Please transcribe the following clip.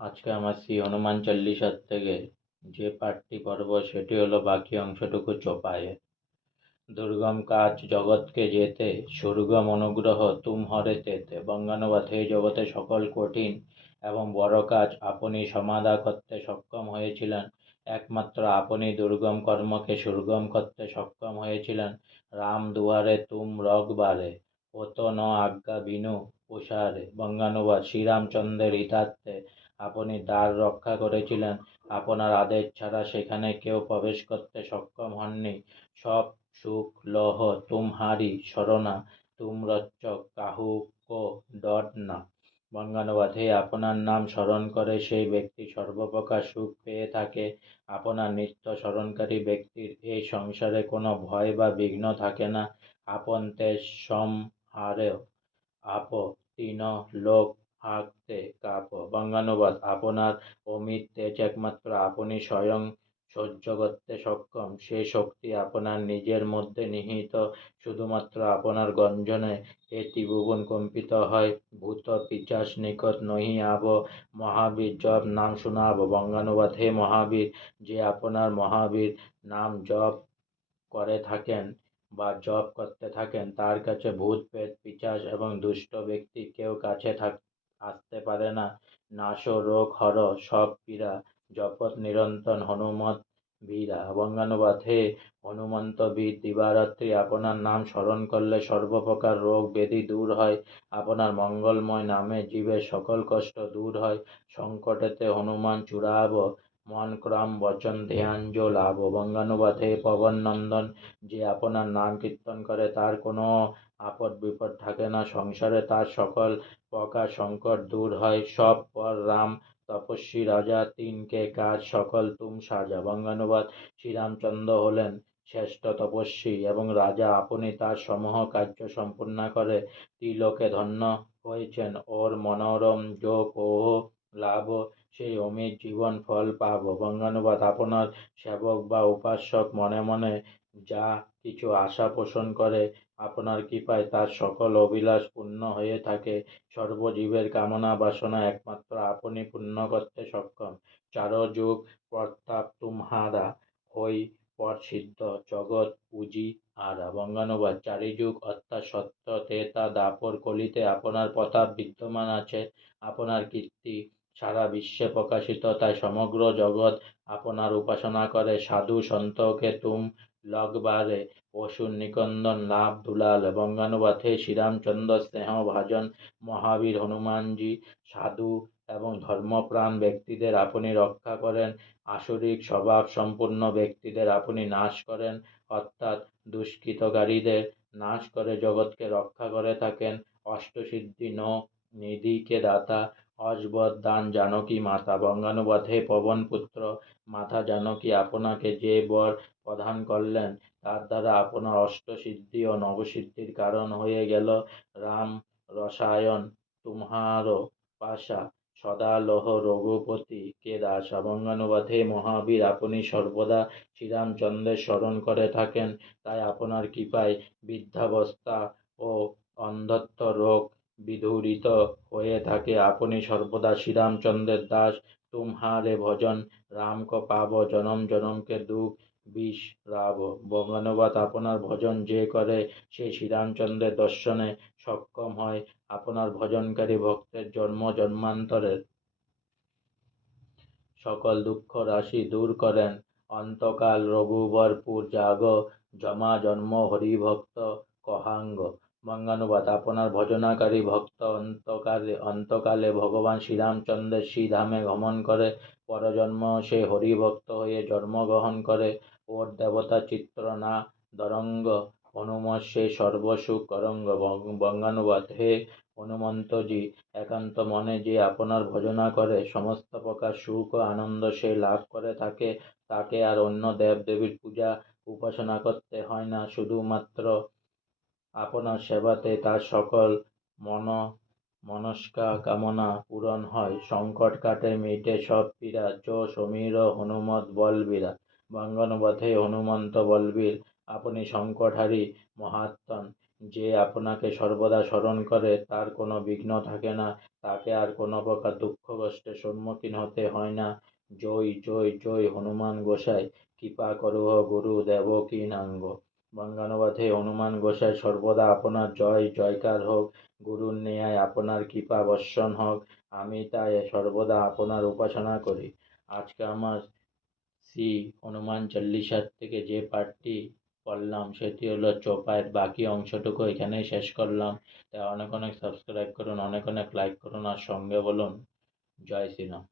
আজকে আমার শ্রী হনুমান চল্লিশার থেকে যে পাঠটি পড়ব সেটি হলো বাকি অংশটুকু চোপায়ে। দুর্গম কাজ জগৎকে যেতে, সুর্গম অনুগ্রহ তুমহরে তেতে। বঙ্গানুবাদ: হে জগতে সকল কঠিন এবং বড় কাজ আপনি সমাধা করতে সক্ষম হয়েছিলেন। একমাত্র আপনি দুর্গম কর্মকে সুর্গম করতে সক্ষম হয়েছিলেন। রাম দুয়ারে তুম রগবারে, ওত ন আজ্ঞা বিনু প্রসারে। বঙ্গানুবাদ: শ্রীরামচন্দ্রের হিতার্থে আপনি দ্বার রক্ষা করেছিলেন। আপনার আদেশ ছাড়া সেখানে কেউ প্রবেশ করতে সক্ষম হননি। সব সুখ লহ তুমহারি শরণা, তুম রক্ষক কাহু কো ডর না। বঙ্গানুবাদ: হে আপনার নাম স্মরণ করে সেই ব্যক্তি সর্বপ্রকার সুখ পেয়ে থাকে। আপনার নিত্য স্মরণকারী ব্যক্তির এই সংসারে কোনো ভয় বা বিঘ্ন থাকে না। আপন তেজ সমহারেও আপ তিন লোক হাঁকতে কাপ। বঙ্গানুবাদ: আপনার অমিত তেজ একমাত্র আপনি স্বয়ং সহ্য করতে সক্ষম। সে শক্তি আপনার নিজের মধ্যে নিহিত। শুধুমাত্র আপনার গর্জনে এ ত্রিভুবন কম্পিত হয়। ভূত পিশাচ নিকট নহি আব, মহাবীর জপ নাম শুনাব। বঙ্গানুবাদ: হে মহাবীর, যে আপনার মহাবীর নাম জপ করে থাকেন বা জপ করতে থাকেন, তার কাছে ভূত প্রেত পিশাচ এবং দুষ্ট ব্যক্তি কেউ কাছে আসতে পারে না। নাশ রোগ হর সব পীড়া, জপত নিরন্তর হনুমত বীরা। বঙ্গানুবাদ: হে হনুমন্ত বীর, দিবারাত্রি আপনার নাম স্মরণ করলে সর্বপ্রকার রোগ ব্যাধি দূর হয়। আপনার মঙ্গলময় নামে জীবের সকল কষ্ট দূর হয়। সংকটেতে হনুমান চূড়াব, মন ক্রম বচন ধ্যান লাভ। বঙ্গানুবাদ: হে পবন নন্দন, যে আপনার নাম কীর্তন করে তার কোনো আপদ বিপদ থাকে না। সংসারে তার সকল প্রকার সংকট দূর হয়। সব পর রাম তপস্বী রাজা, তিনকে কাজ সকল তুম সাজা। বঙ্গানুবাদ: শ্রীরামচন্দ্র হলেন শ্রেষ্ঠ তপস্বী এবং রাজা। আপনি তার সমূহ কার্য সম্পূর্ণ করে ত্রিলোকে ধন্য হয়েছেন। ওর মনোরম যোগ ওহ লাভ, সেই অমিত জীবন ফল পাব। বঙ্গানুবাদ: আপনার সেবক বা উপাসক মনে মনে যা কিছু আশা পোষণ করে, আপনার কৃপায় তার সকল অভিলাষ পূর্ণ হয়ে থাকে। সর্বজীবের কামনা বাসনা একমাত্র আপনি পূর্ণ করতে সক্ষম। চারো যুগ প্রতাপ তুমহারা, হই পর সিদ্ধ জগৎ পুজি আরা। বঙ্গানুবাদ: চারি যুগ অর্থাৎ সত্য ত্রেতা দাপর কলিতে আপনার প্রতাপ বিদ্যমান আছে। আপনার কীর্তি সারা বিশ্বে প্রকাশিত, তাই সমগ্র জগৎ আপনার উপাসনা করে। সাধু সন্তকে তুম লগবারে, অসুর নিকন্দন লাভ দুলাল। বঙ্গানুবাদ: হে শ্রীরামচন্দ্র স্নেহ ভাজন মহাবীর হনুমানজি, সাধু এবং ধর্মপ্রাণ ব্যক্তিদের আপনি রক্ষা করেন। আসরিক স্বভাব সম্পূর্ণ ব্যক্তিদের আপনি নাশ করেন, অর্থাৎ দুষ্কৃতকারীদের নাশ করে জগৎকে রক্ষা করে থাকেন। অষ্টসিদ্ধি নো নিধিকে দাতা, অজবর দান জানকী মাতা। বঙ্গানুবাদ: হে পবন পুত্র, মাতা জানকী আপনাকে যে বর প্রদান করলেন তার দ্বারা আপনার অষ্টসিদ্ধি ও নবসিদ্ধির কারণ হয়ে গেল। রাম রসায়ন তুমহারো পাশা, সদা লহ রঘুপতি কে দাসা। বঙ্গানুবাদ: হে মহাবীর, আপনি সর্বদা শ্রীরামচন্দ্রের স্মরণ করে থাকেন, তাই আপনার কৃপায় বৃদ্ধাবস্থা ও অন্ধত্ব রোগ বিধূরিত হয়ে থাকে। আপনি সর্বদা শ্রীরামচন্দ্রের দাস। তুমহারে ভজন রাম কো পাব, জনম জনম কে দুঃখ বিসরাব। বঙ্গানুবাদ: আপনার ভজন যে করে সে শ্রীরামচন্দ্রের দর্শনে সক্ষম হয়। আপনার ভজনকারী ভক্তের জন্ম জন্মান্তরের সকল দুঃখ রাশি দূর করেন। অন্তকাল রঘুবরপুর জাগ, জমা জন্ম হরিভক্ত কহাঙ্গ। বঙ্গানুবাদ: আপনার ভজনাকারী ভক্ত অন্তকালে ভগবান শ্রীরামচন্দ্রের শ্রীধামে গমন করে। পরজন্ম সে হরিভক্ত হয়ে জন্মগ্রহণ করে। ওর দেবতা চিত্র না দরঙ্গ, হনুমৎ সে সর্বসুখ করঙ্গ। বঙ্গানুবাদ: হে হনুমন্তজি, একান্ত মনে যে আপনার ভজনা করে সমস্ত প্রকার সুখ ও আনন্দ সে লাভ করে থাকে। তাকে আর অন্য দেব দেবীর পূজা উপাসনা করতে হয় না। শুধুমাত্র আপনার সেবাতে তার সকল মনস্কা কামনা পূরণ হয়। সংকট কাটে মিটে সব পীড়া, যো সমীর হনুমত বলবীরা। বঙ্গানুবাদ: হে হনুমন্ত বলবীর, আপনি সংকটহারী মহাত্মন। যে আপনাকে সর্বদা স্মরণ করে তার কোনো বিঘ্ন থাকে না, তাকে আর কোনো প্রকার দুঃখ কষ্টের সম্মুখীন হতে হয় না। জয় জয় জয় হনুমান গোসাই, কৃপা করুহ গুরু দেবকী নাঙ্গ। বঙ্গানুবাদে হনুমান গোসাই সর্বদা আপনার জয় জয়কার হোক, গুরুর ন্যায় আপনার কৃপা বর্ষণ হোক। আমি তাই সর্বদা আপনার উপাসনা করি। আজকে আমার শ্রী হনুমান চল্লিশার থেকে যে পাঠটি পড়লাম সেটি হলো চোপাইয়ের, বাকি অংশটুকু এখানেই শেষ করলাম। তাই অনেক অনেক সাবস্ক্রাইব করুন, অনেক অনেক লাইক করুন আর সঙ্গে বলুন জয় শ্রীরাম।